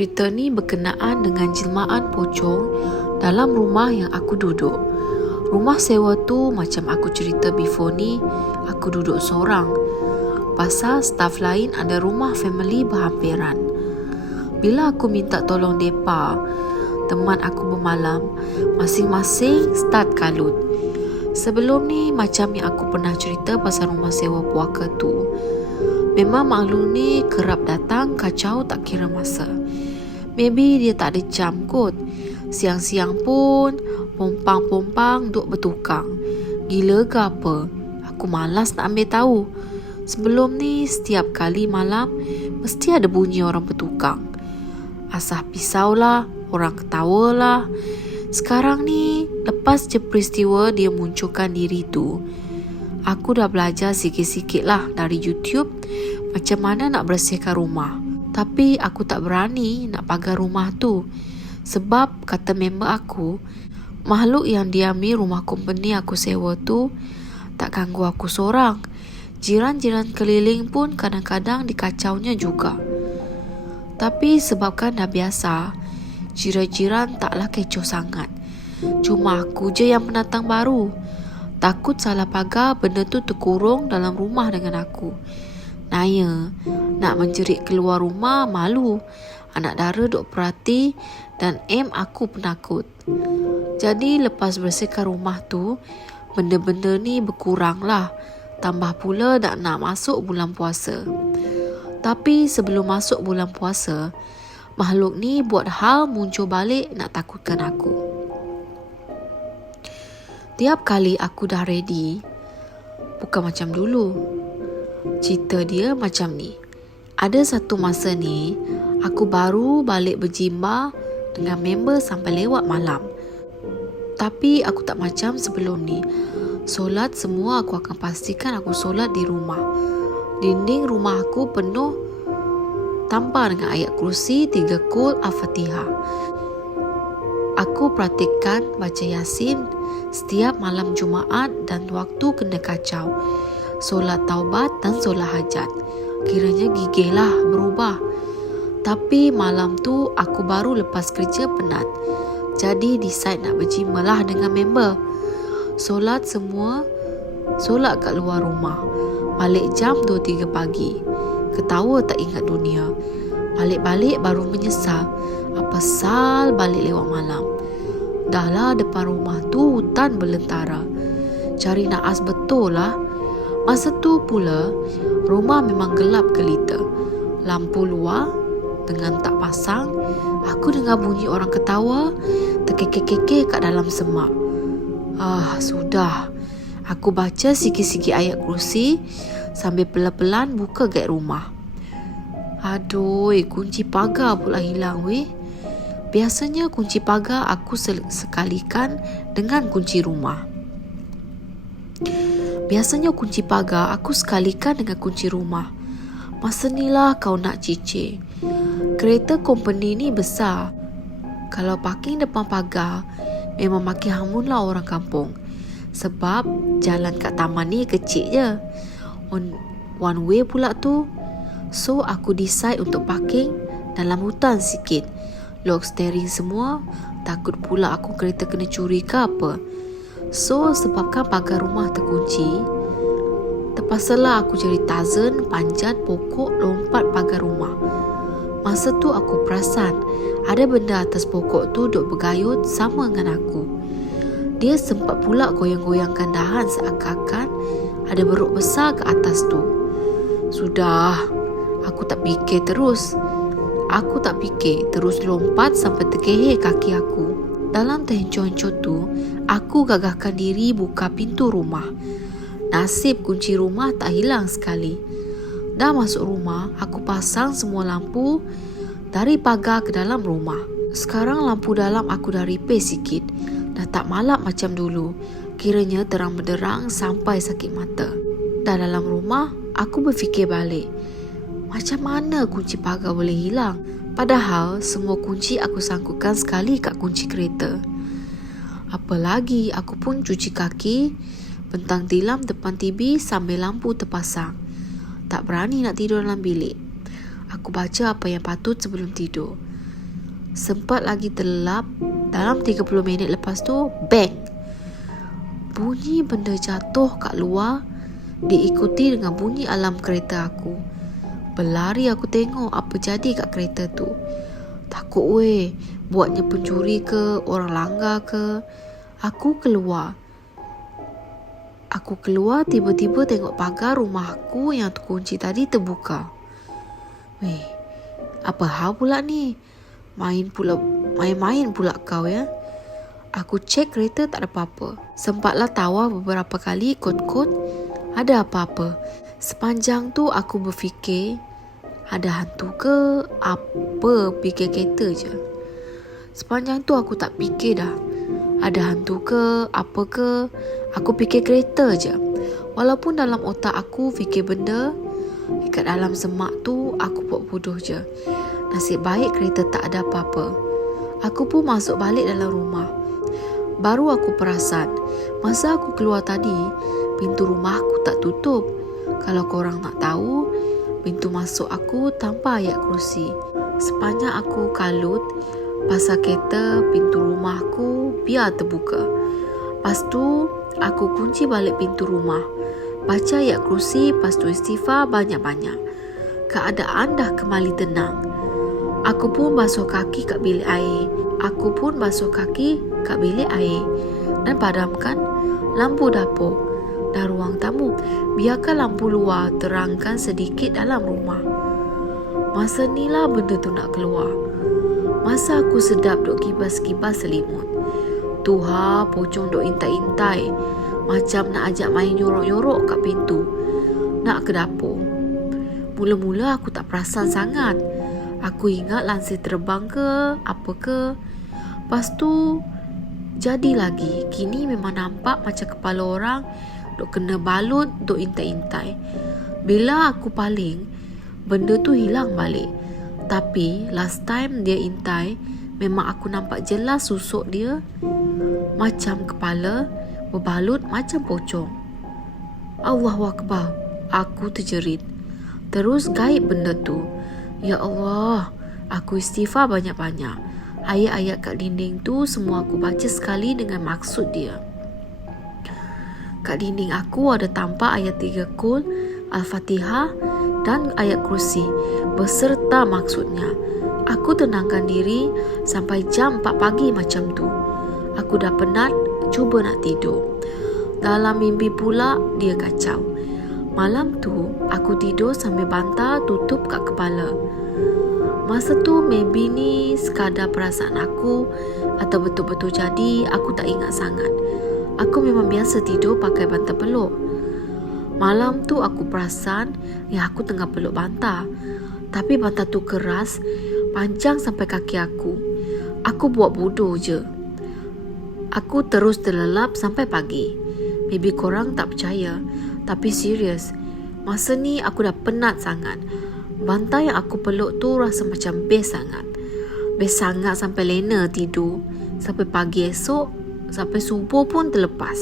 Cerita ni berkenaan dengan jelmaan pocong dalam rumah yang aku duduk. Rumah sewa tu macam aku cerita before ni, aku duduk seorang. Pasal staff lain ada rumah family berhampiran. Bila aku minta tolong depa, teman aku bermalam, masing-masing start kalut. Sebelum ni macam yang aku pernah cerita pasal rumah sewa puaka tu. Memang makhluk ni kerap datang kacau tak kira masa. Maybe dia tak ada jam kot. Siang-siang pun pompang-pompang duk bertukang. Gila ke apa? Aku malas nak ambil tahu. Sebelum ni setiap kali malam mesti ada bunyi orang bertukang. Asah pisau lah, orang ketawa lah. Sekarang ni lepas je peristiwa dia munculkan diri tu, aku dah belajar sikit-sikit lah dari YouTube macam mana nak bersihkan rumah. Tapi aku tak berani nak pagar rumah tu. Sebab kata member aku, makhluk yang diami rumah company aku sewa tu tak ganggu aku seorang. Jiran-jiran keliling pun kadang-kadang dikacaunya juga. Tapi sebabkan dah biasa, jiran-jiran taklah kecoh sangat. Cuma aku je yang pendatang baru. Takut salah pagar benda tu terkurung dalam rumah dengan aku. Naya, nak menjerit keluar rumah malu. Anak dara duk perhati dan aku penakut. Jadi lepas bersihkan rumah tu, benda-benda ni berkurang lah. Tambah pula nak masuk bulan puasa. Tapi sebelum masuk bulan puasa, makhluk ni buat hal muncul balik nak takutkan aku. Tiap kali aku dah ready, bukan macam dulu. Cerita dia macam ni. Ada satu masa ni, aku baru balik berjimba dengan member sampai lewat malam. Tapi aku tak macam sebelum ni. Solat semua aku akan pastikan aku solat di rumah. Dinding rumah aku penuh tampar dengan ayat kursi 3 kul Al-Fatihah. Aku praktikkan baca Yasin setiap malam Jumaat dan waktu kena kacau. Solat taubat dan solat hajat. Kiranya gigih lah berubah. Tapi malam tu aku baru lepas kerja penat. Jadi decide nak berjima lah dengan member. Solat semua, solat kat luar rumah. Balik jam 2-3 pagi. Ketawa tak ingat dunia. Balik-balik baru menyesal. Apa sal balik lewat malam. Dahlah depan rumah tu hutan belentara. Cari naas betul lah. Masa tu pula, rumah memang gelap gelita. Lampu luar dengan tak pasang. Aku dengar bunyi orang ketawa terkekek-kekek kat dalam semak. Sudah. Aku baca sikit-sikit ayat kursi sambil pelan-pelan buka gate rumah. Aduh, kunci pagar pula hilang weh. Biasanya kunci pagar aku sekalikan dengan kunci rumah. Masa ni lah kau nak cicir. Kereta company ni besar. Kalau parking depan pagar, memang makin hamun lah orang kampung. Sebab jalan kat taman ni kecil je. One way pula tu. So aku decide untuk parking dalam hutan sikit. Lock steering semua. Takut pula aku kereta kena curi ke apa. So sebabkan pagar rumah terkunci, terpaksalah aku jadi Tarzan, panjat pokok, lompat pagar rumah. Masa tu aku perasan ada benda atas pokok tu duk bergayut sama dengan aku. Dia sempat pula goyang-goyangkan dahan seakan-akan ada beruk besar ke atas tu. Sudah, aku tak fikir terus. Terus lompat sampai terkehir kaki aku. Dalam terhencut-hencut tu, aku gagahkan diri buka pintu rumah. Nasib kunci rumah tak hilang sekali. Dah masuk rumah, aku pasang semua lampu dari pagar ke dalam rumah. Sekarang lampu dalam aku dah repair sikit. Dah tak malap macam dulu. Kiranya terang benderang sampai sakit mata. Dah dalam rumah, aku berfikir balik. Macam mana kunci pagar boleh hilang? Padahal semua kunci aku sangkutkan sekali kat kunci kereta. Apalagi aku pun cuci kaki, bentang tilam depan TV sambil lampu terpasang. Tak berani nak tidur dalam bilik. Aku baca apa yang patut sebelum tidur. Sempat lagi terlelap. Dalam 30 minit lepas tu, bang! Bunyi benda jatuh kat luar diikuti dengan bunyi alarm kereta aku. Berlari aku tengok apa jadi kat kereta tu. Takut weh, buatnya pencuri ke, orang langgar ke. Aku keluar, tiba-tiba tengok pagar rumah aku yang terkunci tadi terbuka. Weh, apa hal pula ni? Main-main pula kau ya. Aku cek kereta tak ada apa-apa. Sempatlah tawar beberapa kali kot-kot ada apa-apa. Sepanjang tu aku berfikir ada hantu ke apa, fikir kereta je. Sepanjang tu aku tak fikir dah ada hantu ke apa ke, aku fikir kereta je. Walaupun dalam otak aku fikir benda, dekat dalam semak tu aku buat bodoh je. Nasib baik kereta tak ada apa-apa. Aku pun masuk balik dalam rumah. Baru aku perasan, masa aku keluar tadi, pintu rumah aku tak tutup. Kalau korang nak tahu, pintu masuk aku tanpa ayat kerusi. Sepanjang aku kalut pasal kereta, pintu rumah aku biar terbuka. Lepas tu, aku kunci balik pintu rumah. Baca ayat kerusi, lepas tu istighfar banyak-banyak. Keadaan dah kembali tenang. Aku pun basuh kaki kat bilik air. Dan padamkan lampu dapur dan ruang tamu. Biarkan lampu luar terangkan sedikit dalam rumah. Masa ni lah benda tu nak keluar. Masa aku sedap duk kibas-kibas selimut. Tuha pocong duk intai-intai. Macam nak ajak main nyorok-nyorok kat pintu. Nak ke dapur. Mula-mula aku tak perasan sangat. Aku ingat lansir terbang ke apa ke. Lepas tu jadi lagi. Kini memang nampak macam kepala orang duk kena balut, duk intai-intai. Bila aku paling, benda tu hilang balik. Tapi last time dia intai, memang aku nampak jelas susuk dia macam kepala berbalut macam pocong. Allahu Akbar. Aku terjerit. Terus gaib benda tu. Ya Allah, aku istighfar banyak-banyak. Ayat-ayat kat dinding tu semua aku baca sekali dengan maksud dia. Kat dinding aku ada tampak ayat 3 Qul, Al-Fatihah dan ayat kerusi beserta maksudnya. Aku tenangkan diri sampai jam 4 pagi macam tu. Aku dah penat, cuba nak tidur. Dalam mimpi pula dia kacau. Malam tu aku tidur sambil bantal tutup kat kepala. Masa tu maybe ni sekadar perasaan aku atau betul-betul jadi, aku tak ingat sangat. Aku memang biasa tidur pakai bantal peluk. Malam tu aku perasan aku tengah peluk bantal. Tapi bantal tu keras, panjang sampai kaki aku. Aku buat bodoh je. Aku terus terlelap sampai pagi. Maybe korang tak percaya, tapi serius, masa ni aku dah penat sangat. Bantal yang aku peluk tu rasa macam best sangat. Best sangat sampai lena tidur. Sampai pagi esok, sampai subuh pun terlepas.